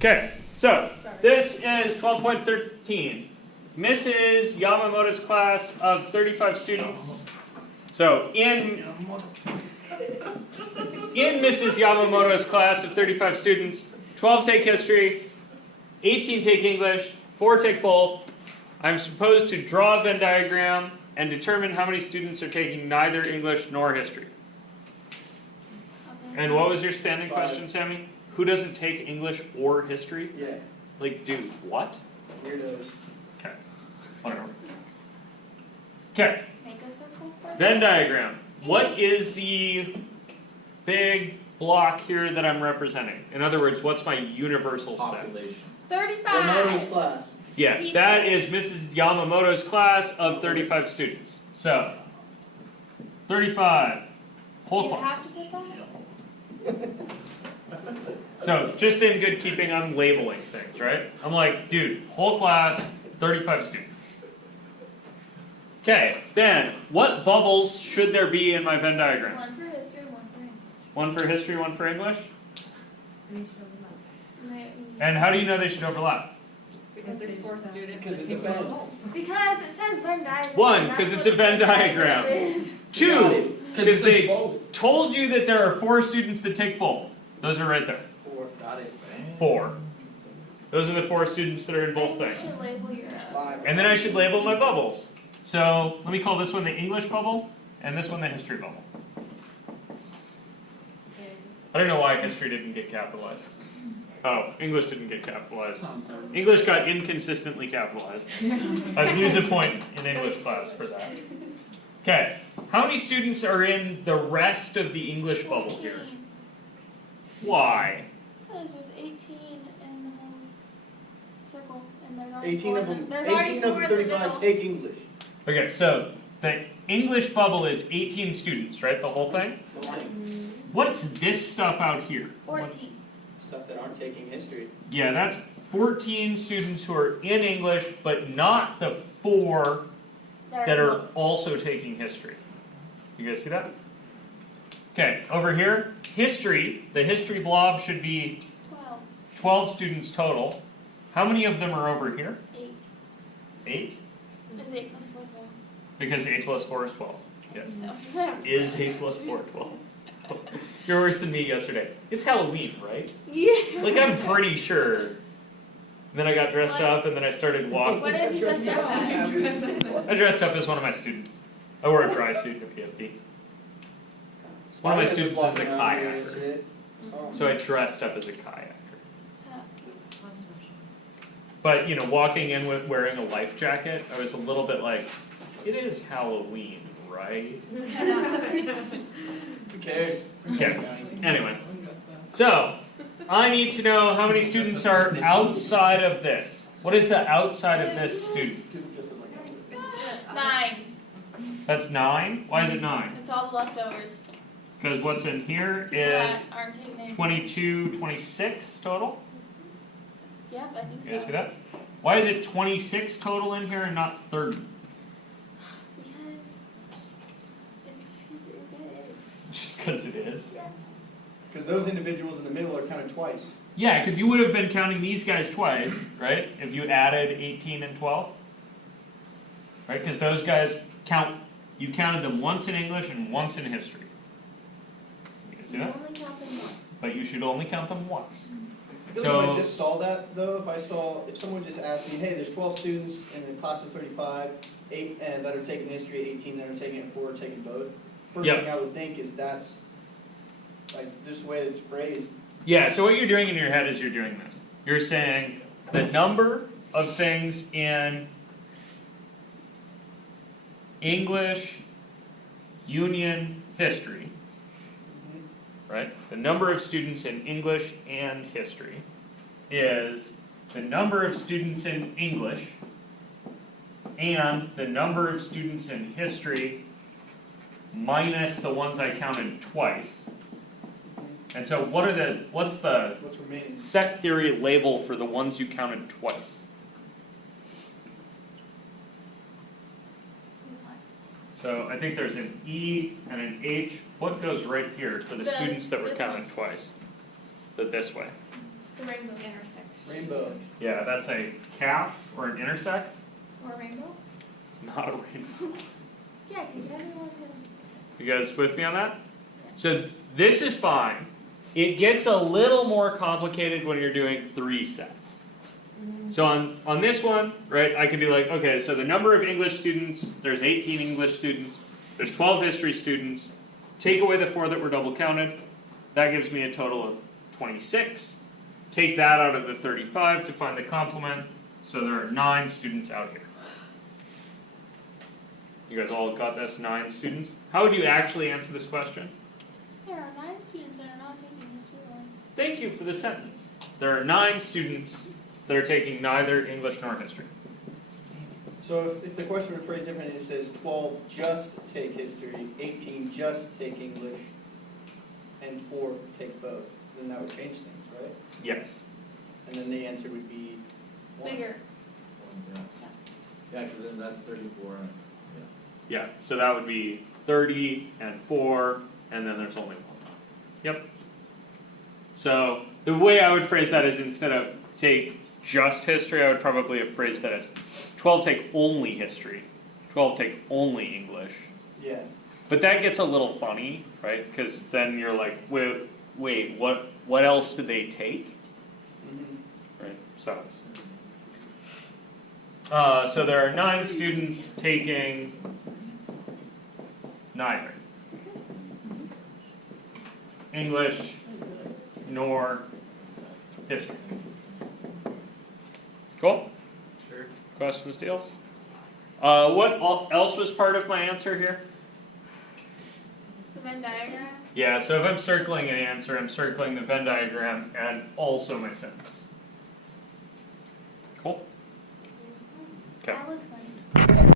Okay, so this is 12.13. Mrs. Yamamoto's class of 35 students. So in Mrs. Yamamoto's class of 35 students, 12 take history, 18 take English, 4 take both. I'm supposed to draw a Venn diagram and determine how many students are taking neither English nor history. And what was your standing question, Sammy? Who doesn't take English or history? Yeah. Like, do what? Weirdos. Okay. Whatever. Okay. Make a circle for Venn diagram. What is the big block here that I'm representing? In other words, what's my universal set? Population. 35. 35. Class. Yeah, that is Mrs. Yamamoto's class of 35 students. So, 35. Whole You class. have to put that? So, just in good keeping, I'm labeling things, right? I'm like, dude, whole class, 35 students. Okay, then, what bubbles should there be in my Venn diagram? One for history, one for English. One for history, one for English? Maybe. And how do you know they should overlap? Because there's 4 students. Because it's that a can go Venn. home. Because it says Venn diagram. One, That's 'cause it's what a Venn diagram. is. 2, because they both. told you that there are 4 students that take both. Those are right there. 4. Got it. 4. Those are the 4 students that are in both And you things. should label your 5. And then I should label my bubbles. So let me call this one the English bubble, and this one the history bubble. I don't know why history didn't get capitalized. Oh, English didn't get capitalized. English got inconsistently capitalized. I'd lose a point in English class for that. Okay, how many students are in the rest of the English bubble here? 14. Why? Because there's 18 in the whole circle, and there's already 18 4 of in them. the, there's already 18 4 of the in the 35 middle. take English. Okay, so the English bubble is 18 students, right? The whole thing? What's this stuff out here? 14. Stuff that aren't taking history. Yeah, that's 14 students who are in English, but not the 4 that are also taking history. You guys see that? Okay, over here, history, the history blob should be 12. 12 students total. How many of them are over here? 8. 8? Is 8 plus 4 12? Because 8 plus 4 is 12. Yes. So. Is 8 plus 4 12? You're worse than me yesterday. It's Halloween, right? Yeah. Like, I'm pretty sure. And then I got dressed up, and then I started walking. What did you just do? I dressed up as one of my students. I wore a dry suit and a PFD. One of my students is a kayaker. So I dressed up as a kayaker. But, you know, walking in with wearing a life jacket, I was a little bit like, it is Halloween, right? Who cares? Okay, anyway. So, I need to know how many students are outside of this. What is the outside of this student? 9. That's 9? Why is it 9? It's all the leftovers. Because what's in here People is that aren't taking anything. 22, 26 total? Yep, I think You guys so. see that? Why is it 26 total in here and not 30? Just because it is? Because those individuals in the middle are counted twice. Yeah, because you would have been counting these guys twice, right? If you added 18 and 12. Right? Because those guys count, you counted them once in English and once in history. You guys see You that? only count them once. But you should only count them once. I feel like if I So- just saw that though, if someone just asked me, hey, there's 12 students in the class of 35, 8 and that are taking history, 18 that are taking it, 4 are taking both. First Yep. thing I would think is that's, like, this way it's phrased. Yeah, so what you're doing in your head is you're doing this. You're saying the number of things in English, Union, history, right? The number of students in English and history is the number of students in English and the number of students in history minus the ones I counted twice. And so what's the What's remaining? set theory label for the ones you counted twice? So I think there's an E and an H. What goes right here for the students that were this counted one. twice? This way. The rainbow intersection. Rainbow. Yeah, that's a cap or an intersect, Or rainbow? not a rainbow. Yeah, because everyone can. You guys with me on that? So this is fine. It gets a little more complicated when you're doing 3 sets. So on this one, right, I could be like, okay, so the number of English students, there's 18 English students, there's 12 history students, take away the 4 that were double counted, that gives me a total of 26. Take that out of the 35 to find the complement, so there are 9 students out here. You guys all got this, 9 students? How would you actually answer this question? There are 9 students that are not taking history one. Thank you for the sentence. There are 9 students that are taking neither English nor history. So if the question were phrased differently, it says 12 just take history, 18 just take English, and 4 take both, then that would change things, right? Yes. And then the answer would be 1. Bigger. Yeah, because then that's 34. Yeah, so that would be 30 and 4, and then there's only 1. Yep. So the way I would phrase that is instead of take just history, I would probably have phrased that as 12 take only history, 12 take only English. Yeah. But that gets a little funny, right? Because then you're like, wait, what else do they take? Right, so there are 9 students taking neither English nor history. Cool? Sure. Questions, deals? What else was part of my answer here? The Venn diagram. Yeah, so if I'm circling an answer, I'm circling the Venn diagram and also my sentence. Cool? Okay. That was funny.